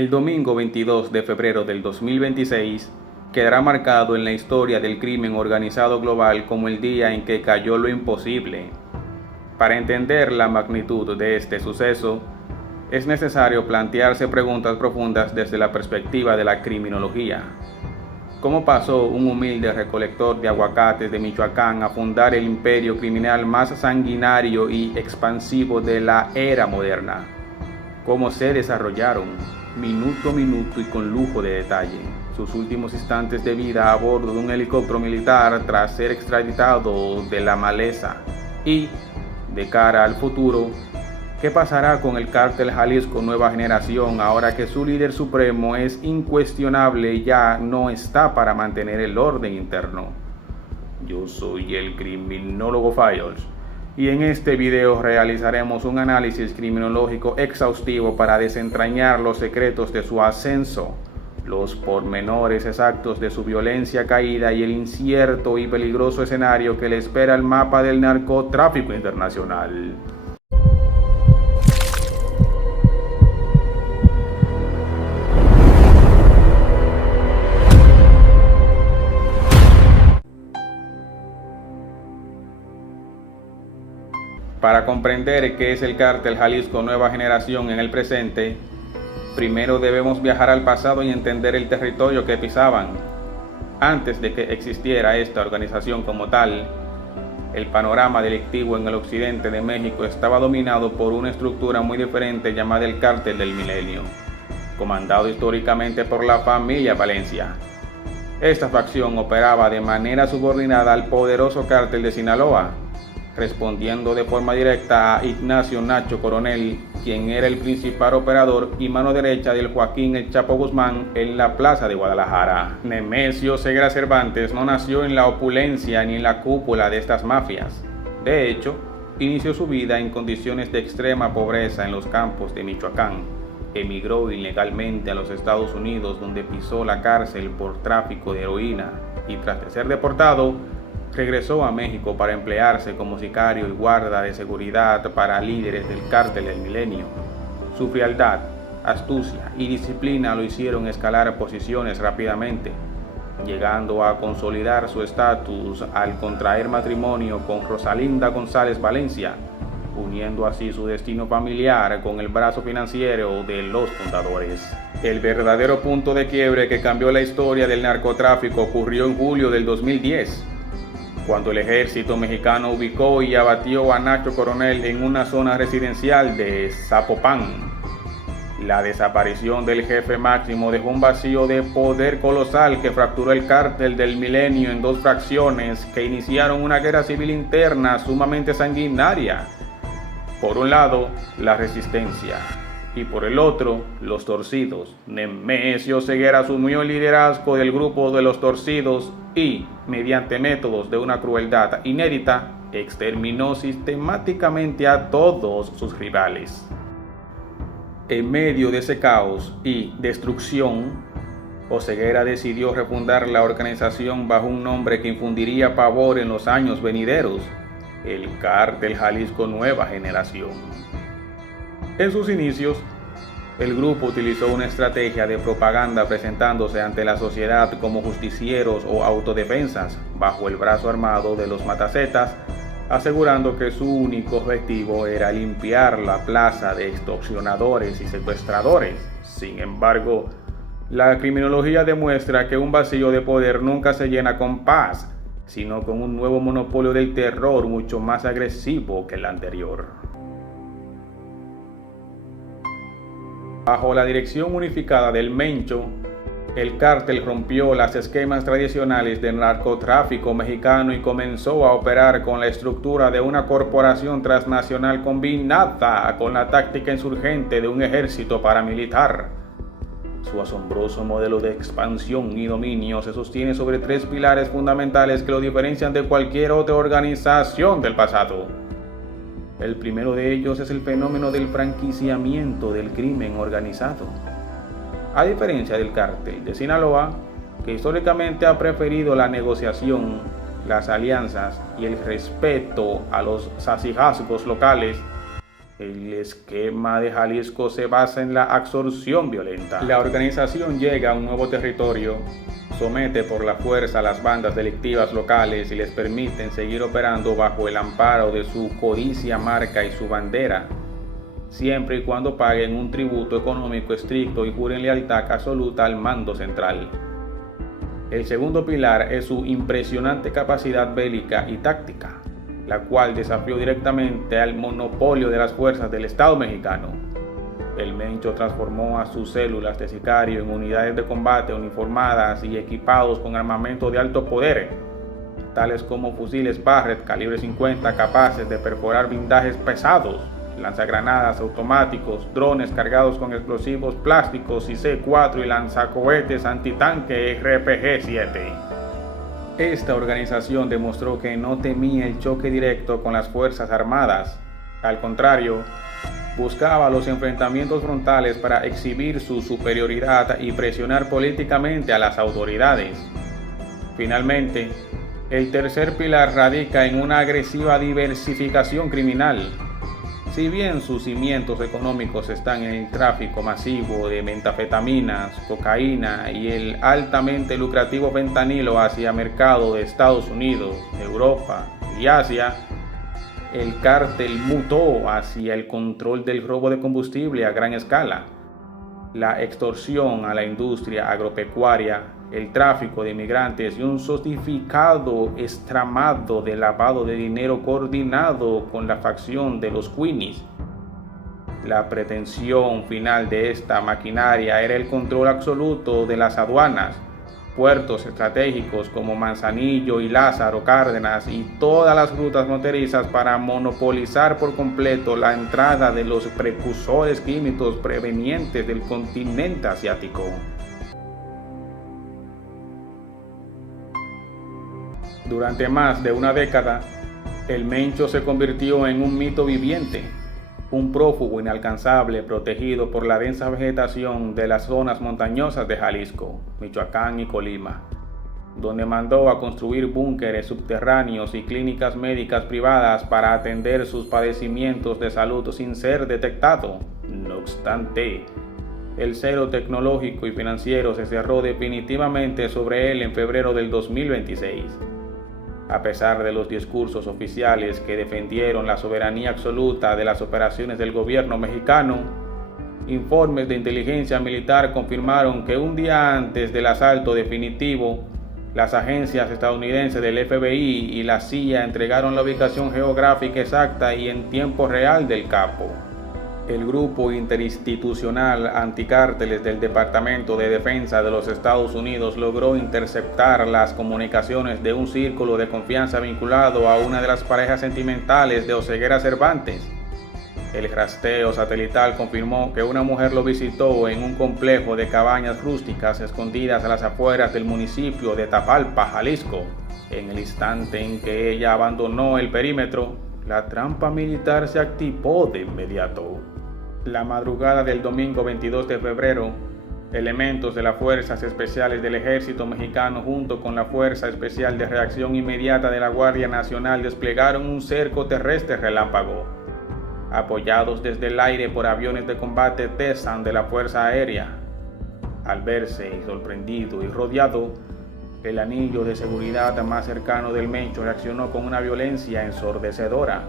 El domingo 22 de febrero del 2026 quedará marcado en la historia del crimen organizado global como el día en que cayó lo imposible. Para entender la magnitud de este suceso, es necesario plantearse preguntas profundas desde la perspectiva de la criminología. ¿Cómo pasó un humilde recolector de aguacates de Michoacán a fundar el imperio criminal más sanguinario y expansivo de la era moderna? ¿Cómo se desarrollaron, minuto a minuto y con lujo de detalle, sus últimos instantes de vida a bordo de un helicóptero militar tras ser extraditado de la Maleza? Y, de cara al futuro, ¿qué pasará con el cártel Jalisco Nueva Generación ahora que su líder supremo es incuestionable y ya no está para mantener el orden interno? Yo soy el criminólogo Files, y en este video realizaremos un análisis criminológico exhaustivo para desentrañar los secretos de su ascenso, los pormenores exactos de su violencia caída y el incierto y peligroso escenario que le espera el mapa del narcotráfico internacional. Para comprender qué es el cártel Jalisco Nueva Generación en el presente, primero debemos viajar al pasado y entender el territorio que pisaban. Antes de que existiera esta organización como tal, el panorama delictivo en el occidente de México estaba dominado por una estructura muy diferente llamada el Cártel del Milenio, comandado históricamente por la familia Valencia. Esta facción operaba de manera subordinada al poderoso Cártel de Sinaloa, respondiendo de forma directa a Ignacio Nacho Coronel, quien era el principal operador y mano derecha del Joaquín El Chapo Guzmán en la plaza de Guadalajara. Nemesio Ceguera Cervantes no nació en la opulencia ni en la cúpula de estas mafias. De hecho, inició su vida en condiciones de extrema pobreza en los campos de Michoacán. Emigró ilegalmente a los Estados Unidos, donde pisó la cárcel por tráfico de heroína, y tras de ser deportado, regresó a México para emplearse como sicario y guarda de seguridad para líderes del Cártel del Milenio. Su frialdad, astucia y disciplina lo hicieron escalar posiciones rápidamente, llegando a consolidar su estatus al contraer matrimonio con Rosalinda González Valencia, uniendo así su destino familiar con el brazo financiero de los fundadores. El verdadero punto de quiebre que cambió la historia del narcotráfico ocurrió en julio del 2010, cuando el ejército mexicano ubicó y abatió a Nacho Coronel en una zona residencial de Zapopan. La desaparición del jefe máximo dejó un vacío de poder colosal que fracturó el Cártel del Milenio en dos fracciones que iniciaron una guerra civil interna sumamente sanguinaria. Por un lado, la resistencia, y por el otro, los torcidos. Nemesio Ceguera asumió el liderazgo del grupo de los torcidos y, mediante métodos de una crueldad inédita, exterminó sistemáticamente a todos sus rivales. En medio de ese caos y destrucción, Oceguera decidió refundar la organización bajo un nombre que infundiría pavor en los años venideros: el Cártel Jalisco Nueva Generación. En sus inicios, el grupo utilizó una estrategia de propaganda presentándose ante la sociedad como justicieros o autodefensas bajo el brazo armado de los matacetas, asegurando que su único objetivo era limpiar la plaza de extorsionadores y secuestradores. Sin embargo, la criminología demuestra que un vacío de poder nunca se llena con paz, sino con un nuevo monopolio del terror mucho más agresivo que el anterior. Bajo la dirección unificada del Mencho, el cártel rompió los esquemas tradicionales del narcotráfico mexicano y comenzó a operar con la estructura de una corporación transnacional combinada con la táctica insurgente de un ejército paramilitar. Su asombroso modelo de expansión y dominio se sostiene sobre tres pilares fundamentales que lo diferencian de cualquier otra organización del pasado. El primero de ellos es el fenómeno del franquiciamiento del crimen organizado. A diferencia del cártel de Sinaloa, que históricamente ha preferido la negociación, las alianzas y el respeto a los sacigazgos locales, El esquema de Jalisco se basa en la absorción violenta. La organización llega a un nuevo territorio, somete por la fuerza a las bandas delictivas locales y les permiten seguir operando bajo el amparo de su codicia, marca y su bandera, siempre y cuando paguen un tributo económico estricto y juren lealtad absoluta al mando central. El segundo pilar es su impresionante capacidad bélica y táctica, la cual desafió directamente al monopolio de las fuerzas del Estado mexicano. El Mencho transformó a sus células de sicario en unidades de combate uniformadas y equipados con armamento de alto poder, tales como fusiles Barrett calibre 50 capaces de perforar blindajes pesados, lanzagranadas automáticos, drones cargados con explosivos plásticos y C4 y lanzacohetes antitanque RPG-7. Esta organización demostró que no temía el choque directo con las Fuerzas Armadas. Al contrario, buscaba los enfrentamientos frontales para exhibir su superioridad y presionar políticamente a las autoridades. Finalmente, el tercer pilar radica en una agresiva diversificación criminal. Si bien sus cimientos económicos están en el tráfico masivo de metanfetaminas, cocaína y el altamente lucrativo fentanilo hacia mercado de Estados Unidos, Europa y Asia, el cártel mutó hacia el control del robo de combustible a gran escala, la extorsión a la industria agropecuaria, el tráfico de inmigrantes y un sofisticado entramado de lavado de dinero coordinado con la facción de los Queenies. La pretensión final de esta maquinaria era el control absoluto de las aduanas, puertos estratégicos como Manzanillo y Lázaro Cárdenas y todas las rutas fronterizas para monopolizar por completo la entrada de los precursores químicos provenientes del continente asiático. Durante más de una década, el Mencho se convirtió en un mito viviente, un prófugo inalcanzable protegido por la densa vegetación de las zonas montañosas de Jalisco, Michoacán y Colima, donde mandó a construir búnkeres subterráneos y clínicas médicas privadas para atender sus padecimientos de salud sin ser detectado. No obstante, el cero tecnológico y financiero se cerró definitivamente sobre él en febrero del 2026. A pesar de los discursos oficiales que defendieron la soberanía absoluta de las operaciones del gobierno mexicano, informes de inteligencia militar confirmaron que un día antes del asalto definitivo, las agencias estadounidenses del FBI y la CIA entregaron la ubicación geográfica exacta y en tiempo real del capo. El Grupo Interinstitucional Anticárteles del Departamento de Defensa de los Estados Unidos logró interceptar las comunicaciones de un círculo de confianza vinculado a una de las parejas sentimentales de Oseguera Cervantes. El rastreo satelital confirmó que una mujer lo visitó en un complejo de cabañas rústicas escondidas a las afueras del municipio de Tapalpa, Jalisco. En el instante en que ella abandonó el perímetro, la trampa militar se activó de inmediato. La madrugada del domingo 22 de febrero, elementos de las Fuerzas Especiales del Ejército Mexicano junto con la Fuerza Especial de Reacción Inmediata de la Guardia Nacional desplegaron un cerco terrestre relámpago, apoyados desde el aire por aviones de combate TESAN de la Fuerza Aérea. Al verse sorprendido y rodeado, el anillo de seguridad más cercano del Mencho reaccionó con una violencia ensordecedora,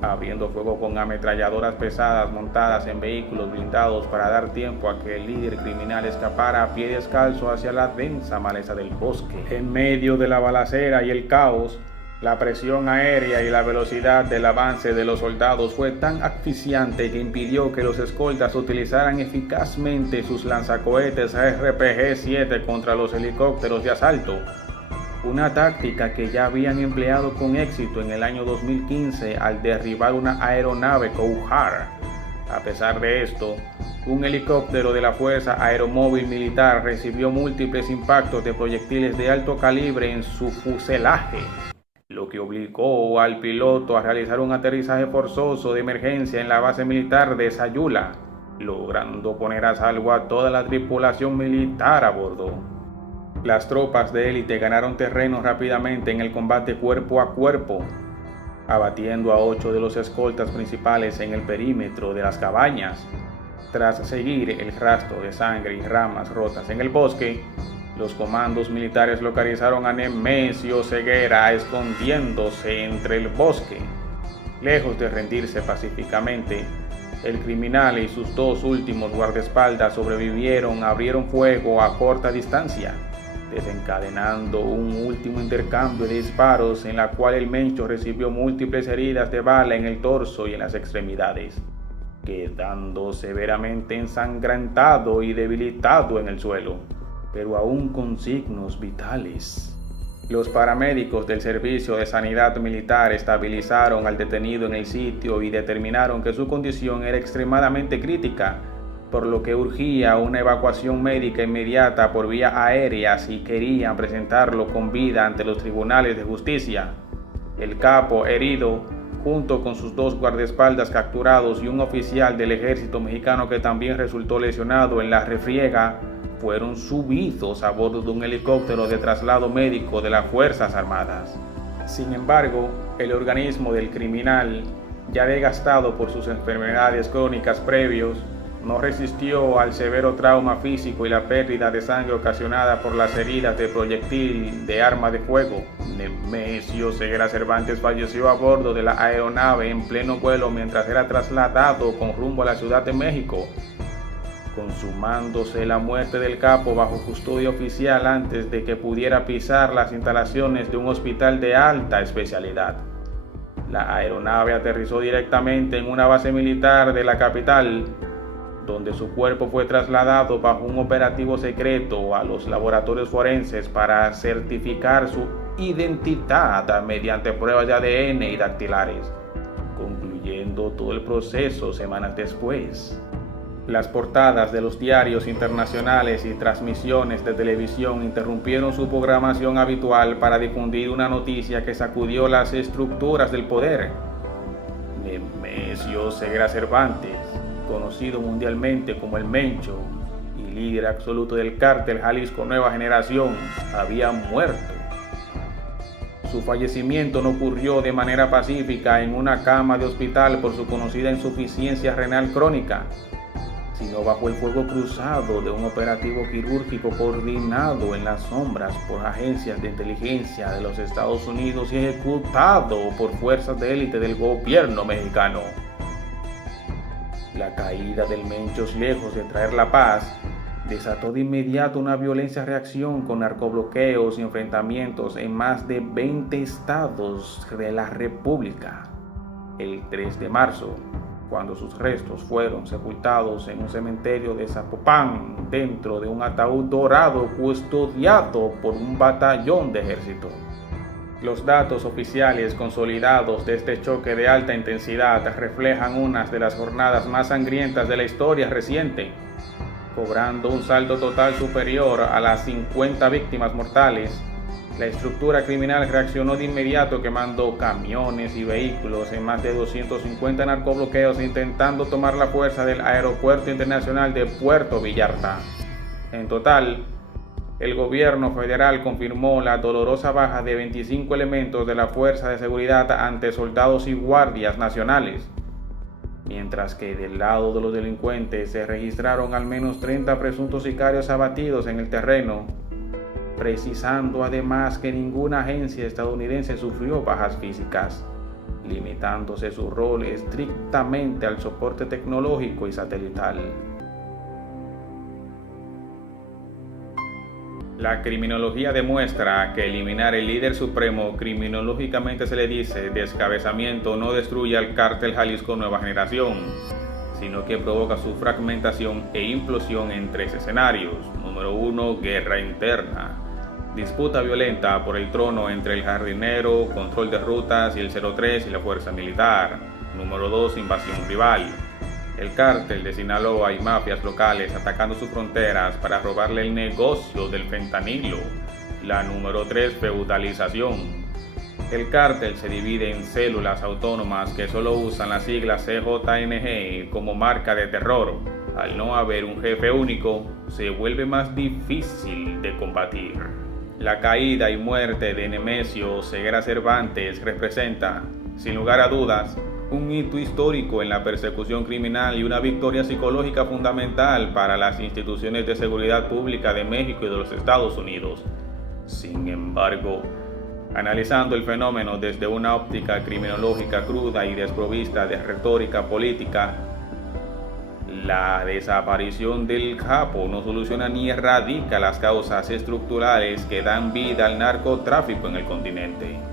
abriendo fuego con ametralladoras pesadas montadas en vehículos blindados para dar tiempo a que el líder criminal escapara a pie descalzo hacia la densa maleza del bosque. En medio de la balacera y el caos, la presión aérea y la velocidad del avance de los soldados fue tan asfixiante que impidió que los escoltas utilizaran eficazmente sus lanzacohetes RPG-7 contra los helicópteros de asalto, una táctica que ya habían empleado con éxito en el año 2015 al derribar una aeronave Cougar. A pesar de esto, un helicóptero de la Fuerza Aeromóvil Militar recibió múltiples impactos de proyectiles de alto calibre en su fuselaje, lo que obligó al piloto a realizar un aterrizaje forzoso de emergencia en la base militar de Sayula, logrando poner a salvo a toda la tripulación militar a bordo. Las tropas de élite ganaron terreno rápidamente en el combate cuerpo a cuerpo. abatiendo a 8 de los escoltas principales en el perímetro de las cabañas. Tras seguir el rastro de sangre y ramas rotas en el bosque, los comandos militares localizaron a Nemesio Ceguera escondiéndose entre el bosque. Lejos de rendirse pacíficamente, el criminal y sus 2 últimos guardaespaldas sobrevivieron, abrieron fuego a corta distancia, desencadenando un último intercambio de disparos en la cual el mencho recibió múltiples heridas de bala en el torso y en las extremidades, quedando severamente ensangrentado y debilitado en el suelo, pero aún con signos vitales. Los paramédicos del Servicio de Sanidad Militar estabilizaron al detenido en el sitio y determinaron que su condición era extremadamente crítica, por lo que urgía una evacuación médica inmediata por vía aérea si querían presentarlo con vida ante los tribunales de justicia. El capo herido, junto con sus 2 guardaespaldas capturados y un oficial del ejército mexicano que también resultó lesionado en la refriega, fueron subidos a bordo de un helicóptero de traslado médico de las Fuerzas Armadas. Sin embargo, el organismo del criminal, ya desgastado por sus enfermedades crónicas previos, no resistió al severo trauma físico y la pérdida de sangre ocasionada por las heridas de proyectil de arma de fuego. Nemesio Ceguera Cervantes falleció a bordo de la aeronave en pleno vuelo mientras era trasladado con rumbo a la Ciudad de México, consumándose la muerte del capo bajo custodia oficial antes de que pudiera pisar las instalaciones de un hospital de alta especialidad. La aeronave aterrizó directamente en una base militar de la capital, donde su cuerpo fue trasladado bajo un operativo secreto a los laboratorios forenses para certificar su identidad mediante pruebas de ADN y dactilares, concluyendo todo el proceso semanas después. Las portadas de los diarios internacionales y transmisiones de televisión interrumpieron su programación habitual para difundir una noticia que sacudió las estructuras del poder. Nemesio Ceguera Cervantes, conocido mundialmente como el Mencho y líder absoluto del cártel Jalisco Nueva Generación, había muerto. Su fallecimiento no ocurrió de manera pacífica en una cama de hospital por su conocida insuficiencia renal crónica, sino bajo el fuego cruzado de un operativo quirúrgico coordinado en las sombras por agencias de inteligencia de los Estados Unidos y ejecutado por fuerzas de élite del gobierno mexicano. La caída del Mencho, lejos de traer la paz, desató de inmediato una violenta reacción con narcobloqueos y enfrentamientos en más de 20 estados de la República. El 3 de marzo, cuando sus restos fueron sepultados en un cementerio de Zapopan dentro de un ataúd dorado custodiado por un batallón de ejército. Los datos oficiales consolidados de este choque de alta intensidad reflejan una de las jornadas más sangrientas de la historia reciente, cobrando un saldo total superior a las 50 víctimas mortales. La estructura criminal reaccionó de inmediato quemando camiones y vehículos en más de 250 narcobloqueos intentando tomar la fuerza del Aeropuerto Internacional de Puerto Vallarta. En total, el gobierno federal confirmó la dolorosa baja de 25 elementos de la Fuerza de Seguridad ante soldados y guardias nacionales, mientras que del lado de los delincuentes se registraron al menos 30 presuntos sicarios abatidos en el terreno, precisando además que ninguna agencia estadounidense sufrió bajas físicas, limitándose su rol estrictamente al soporte tecnológico y satelital. La criminología demuestra que eliminar el líder supremo, criminológicamente se le dice descabezamiento, no destruye al cártel Jalisco Nueva Generación, sino que provoca su fragmentación e implosión en 3 escenarios. Número 1, guerra interna. Disputa violenta por el trono entre el jardinero, control de rutas y el 03 y la fuerza militar. Número 2, invasión rival. El cártel de Sinaloa y mafias locales atacando sus fronteras para robarle el negocio del fentanilo. La número 3, feudalización. El cártel se divide en células autónomas que solo usan las siglas CJNG como marca de terror. Al no haber un jefe único, se vuelve más difícil de combatir. La caída y muerte de Nemesio Ceguera Cervantes representa, Sin lugar a dudas, un hito histórico en la persecución criminal y una victoria psicológica fundamental para las instituciones de seguridad pública de México y de los Estados Unidos. Sin embargo, analizando el fenómeno desde una óptica criminológica cruda y desprovista de retórica política, la desaparición del Chapo no soluciona ni erradica las causas estructurales que dan vida al narcotráfico en el continente.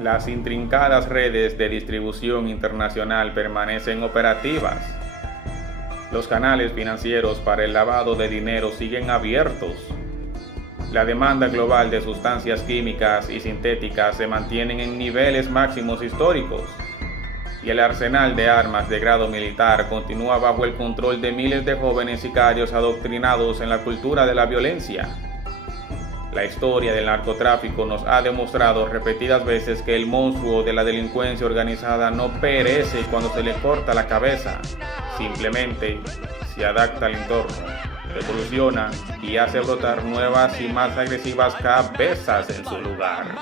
Las intrincadas redes de distribución internacional permanecen operativas. Los canales financieros para el lavado de dinero siguen abiertos. La demanda global de sustancias químicas y sintéticas se mantienen en niveles máximos históricos. Y el arsenal de armas de grado militar continúa bajo el control de miles de jóvenes sicarios adoctrinados en la cultura de la violencia. La historia del narcotráfico nos ha demostrado repetidas veces que el monstruo de la delincuencia organizada no perece cuando se le corta la cabeza, simplemente se adapta al entorno, evoluciona y hace brotar nuevas y más agresivas cabezas en su lugar.